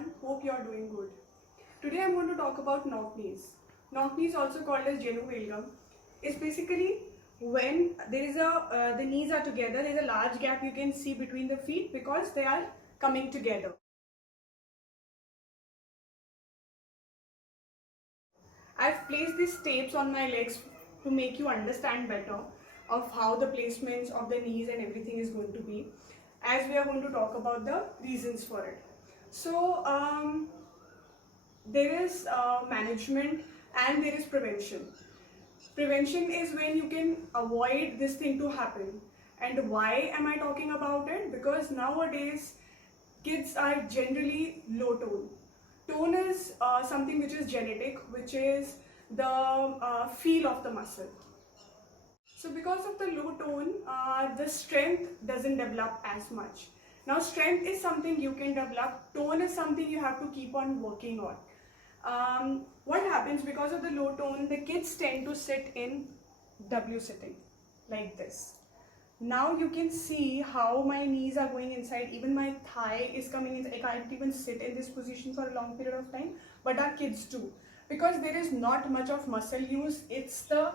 everyone, hope you are doing good. Today I'm going to talk about knock knees. Knock knees, also called as Jenu Velgam, is basically when there is the knees are together, there is a large gap you can see between the feet because they are coming together. I've placed these tapes on my legs to make you understand better of how the placements of the knees and everything is going to be, as we are going to talk about the reasons for it. So there is management and there is prevention. Prevention is when you can avoid this thing to happen. And why am I talking about it? Because nowadays kids are generally low tone. Tone is something which is genetic, which is the feel of the muscle. So because of the low tone, the strength doesn't develop as much. Now strength is something you can develop, tone is something you have to keep on working on. What happens because of the low tone, the kids tend to sit in W sitting like this. Now you can see how my knees are going inside, even my thigh is coming inside. I can't even sit in this position for a long period of time, but our kids do. Because there is not much of muscle use, it's the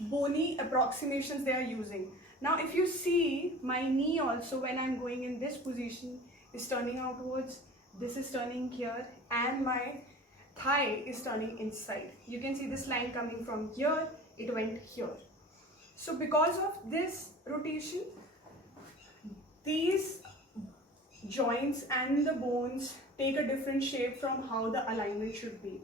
bony approximations they are using. Now if you see, my knee also when I'm going in this position is turning outwards, this is turning here, and my thigh is turning inside. You can see this line coming from here, it went here. So because of this rotation, these joints and the bones take a different shape from how the alignment should be.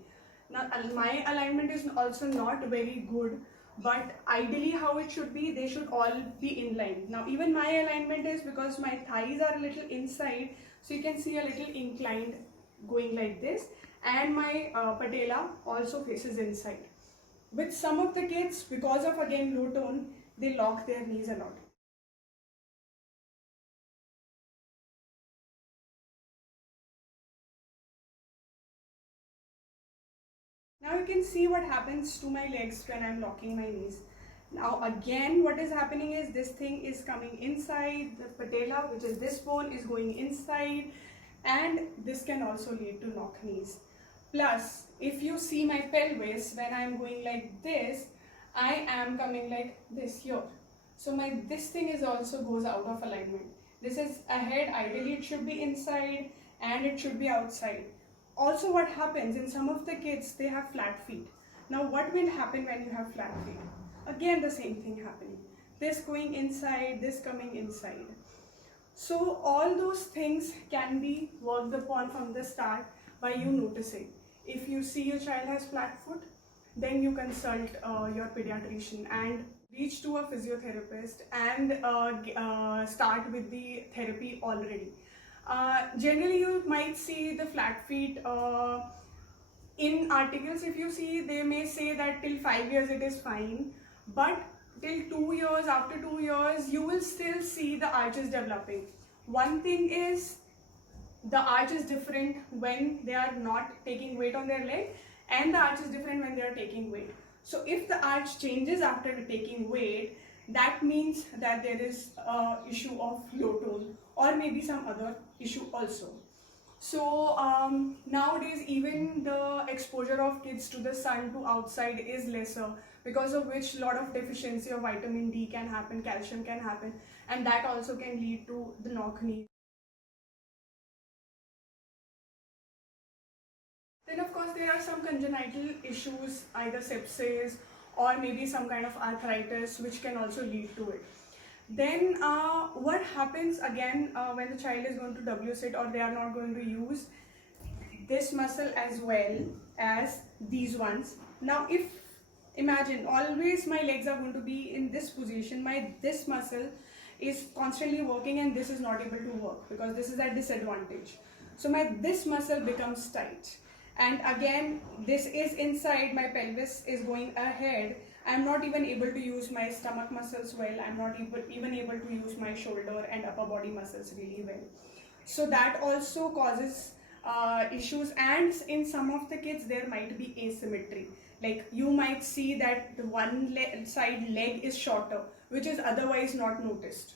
Now my alignment is also not very good, but ideally how it should be, they should all be in line. Now even my alignment is, because my thighs are a little inside, so you can see a little inclined going like this, and my patella also faces inside. With some of the kids, because of again low tone, they lock their knees a lot. Now you can see what happens to my legs when I'm locking my knees. Now again what is happening is this thing is coming inside, the patella, which is this bone, is going inside, and this can also lead to knock knees. Plus, if you see my pelvis, when I'm going like this, I am coming like this here. So this thing is also goes out of alignment. This is ahead, ideally it should be inside and it should be outside. Also what happens in some of the kids, they have flat feet. Now what will happen when you have flat feet? Again the same thing happening. This going inside, this coming inside. So all those things can be worked upon from the start by you noticing. If you see your child has flat foot, then you consult your pediatrician and reach to a physiotherapist and start with the therapy already. Generally you might see the flat feet in articles. If you see, they may say that till 5 years it is fine, but till 2 years, after 2 years, you will still see the arches developing. One thing is, the arch is different when they are not taking weight on their leg, and the arch is different when they are taking weight. So if the arch changes after taking weight, that means that there is an issue of low tone, or maybe some other issue also. So nowadays even the exposure of kids to the sun, to outside, is lesser, because of which a lot of deficiency of vitamin D can happen, calcium can happen, and that also can lead to the knock knee. Then of course there are some congenital issues, either sepsis or maybe some kind of arthritis, which can also lead to it. Then what happens again when the child is going to W sit, or they are not going to use this muscle as well as these ones. Now if imagine always my legs are going to be in this position, this muscle is constantly working and this is not able to work because this is at disadvantage. So this muscle becomes tight, and again this is inside, my pelvis is going ahead. I'm not even able to use my stomach muscles well, I'm not even able to use my shoulder and upper body muscles really well. So that also causes issues, and in some of the kids there might be asymmetry. Like you might see that the one side leg is shorter, which is otherwise not noticed.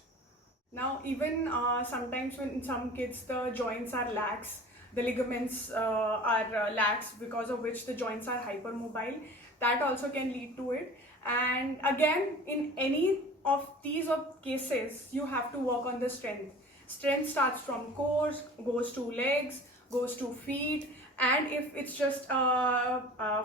Now even sometimes when in some kids the joints are lax, the ligaments are lax, because of which the joints are hypermobile. That also can lead to it. And again, in any of these cases, you have to work on the strength. Strength starts from core, goes to legs, goes to feet, and if it's just a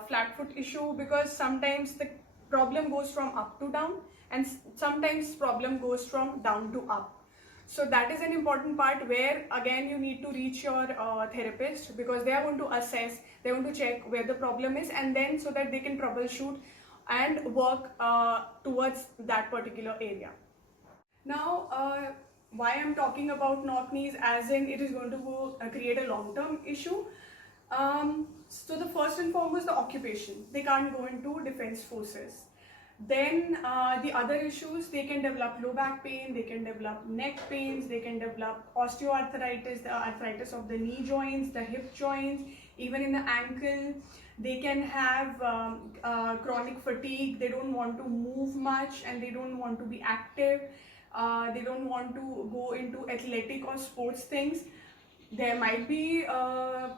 flat foot issue, because sometimes the problem goes from up to down, and sometimes problem goes from down to up. So that is an important part where again you need to reach your therapist, because they are going to assess, they are going to check where the problem is, and then so that they can troubleshoot and work towards that particular area. Now, why I'm talking about knock knees, as in it is going to create a long-term issue. So the first and foremost, the occupation. They can't go into defense forces. Then the other issues, they can develop low back pain, they can develop neck pains, they can develop osteoarthritis, the arthritis of the knee joints, the hip joints, even in the ankle. They can have chronic fatigue, they don't want to move much and they don't want to be active. They don't want to go into athletic or sports things. There might be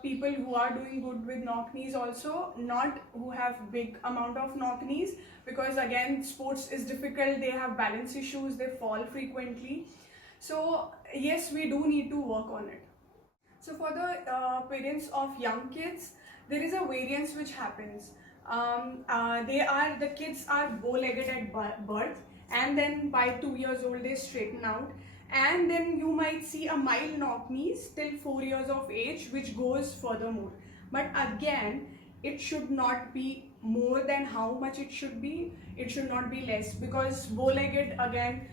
people who are doing good with knock knees also, not who have big amount of knock knees, because again sports is difficult, they have balance issues, they fall frequently. So yes, we do need to work on it. So for the parents of young kids, there is a variance which happens. The kids are bow-legged at birth, and then by 2 years old they straighten out, and then you might see a mild knock knees till 4 years of age, which goes furthermore. But again, it should not be more than how much it should be. It should not be less, because bow-legged, again,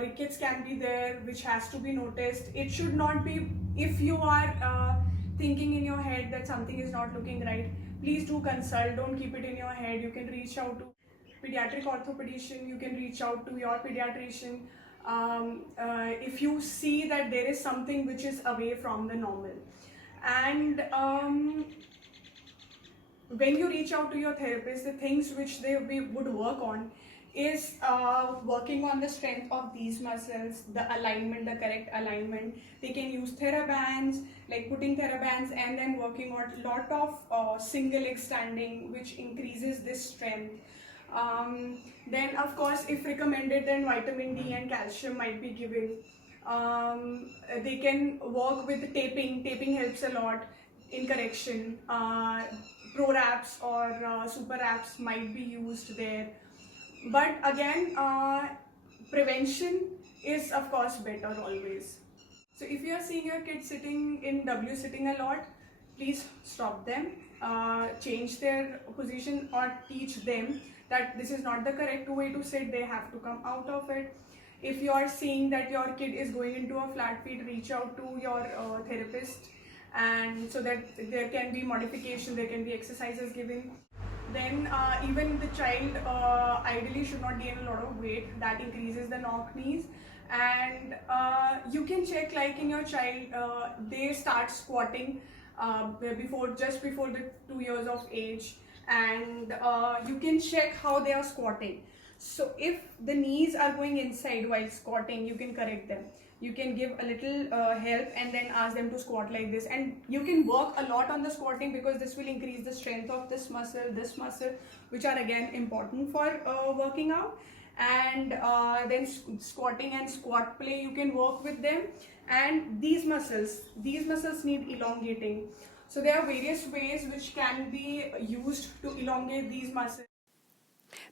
rickets can be there, which has to be noticed. It should not be, if you are thinking in your head that something is not looking right, please do consult. Don't keep it in your head. You can reach out to pediatric orthopedician, you can reach out to your pediatrician if you see that there is something which is away from the normal. And when you reach out to your therapist, the things which we would work on is working on the strength of these muscles, the alignment, the correct alignment. They can use TheraBands, like putting TheraBands, and then working on a lot of single leg standing, which increases this strength. Then of course, if recommended, then vitamin D and calcium might be given. They can work with taping. Taping helps a lot in correction. Pro wraps or super wraps might be used there. But again, prevention is of course better always. So if you are seeing your kids sitting in W sitting a lot, please stop them, change their position, or teach them that this is not the correct way to sit, they have to come out of it. If you are seeing that your kid is going into a flat feet, reach out to your therapist, and so that there can be modification, there can be exercises given. Then even the child ideally should not gain a lot of weight, that increases the knock knees. And you can check, like in your child, they start squatting just before the 2 years of age, and you can check how they are squatting. So if the knees are going inside while squatting, you can correct them. You can give a little help and then ask them to squat like this, and you can work a lot on the squatting, because this will increase the strength of this muscle, which are again important for working out. And then squatting and squat play, you can work with them. And these muscles need elongating. So there are various ways which can be used to elongate these muscles.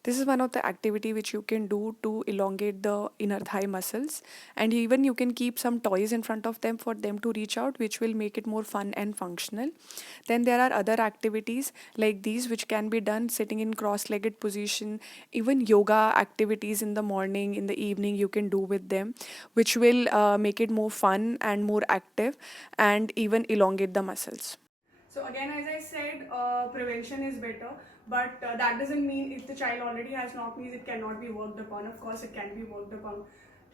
This is one of the activity which you can do to elongate the inner thigh muscles, and even you can keep some toys in front of them for them to reach out, which will make it more fun and functional. Then there are other activities like these which can be done sitting in cross-legged position. Even yoga activities in the morning, in the evening, you can do with them, which will make it more fun and more active, and even elongate the muscles. So again, as I said, prevention is better, but that doesn't mean if the child already has knock knees, it cannot be worked upon. Of course, it can be worked upon.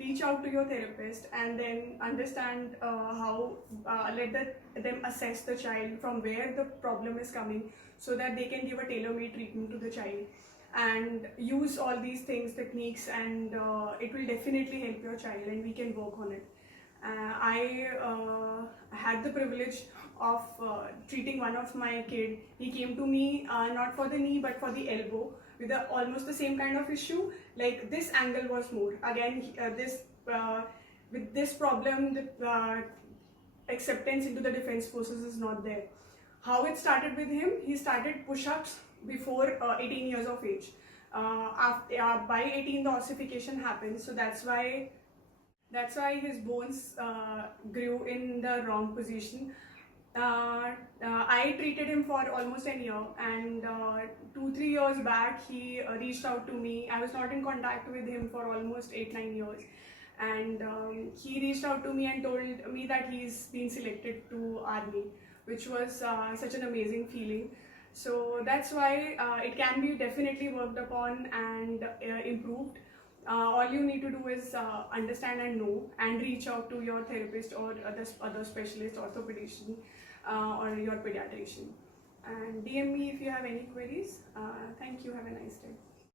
Reach out to your therapist and then understand let them assess the child from where the problem is coming, so that they can give a tailor-made treatment to the child, and use all these techniques, and it will definitely help your child, and we can work on it. I had the privilege of treating one of my kid. He came to me not for the knee but for the elbow with almost the same kind of issue. Like this angle was more. Again, this with this problem, the acceptance into the defense forces is not there. How it started with him? He started push-ups before 18 years of age. By 18, the ossification happens, so that's why his bones grew in the wrong position. I treated him for almost a year, and 2-3 years back he reached out to me. I was not in contact with him for almost 8-9 years, and he reached out to me and told me that he's been selected to army, which was such an amazing feeling. So that's why it can be definitely worked upon and improved. All you need to do is understand and know, and reach out to your therapist or other specialist, orthopedician, or your pediatrician. And DM me if you have any queries. Thank you. Have a nice day.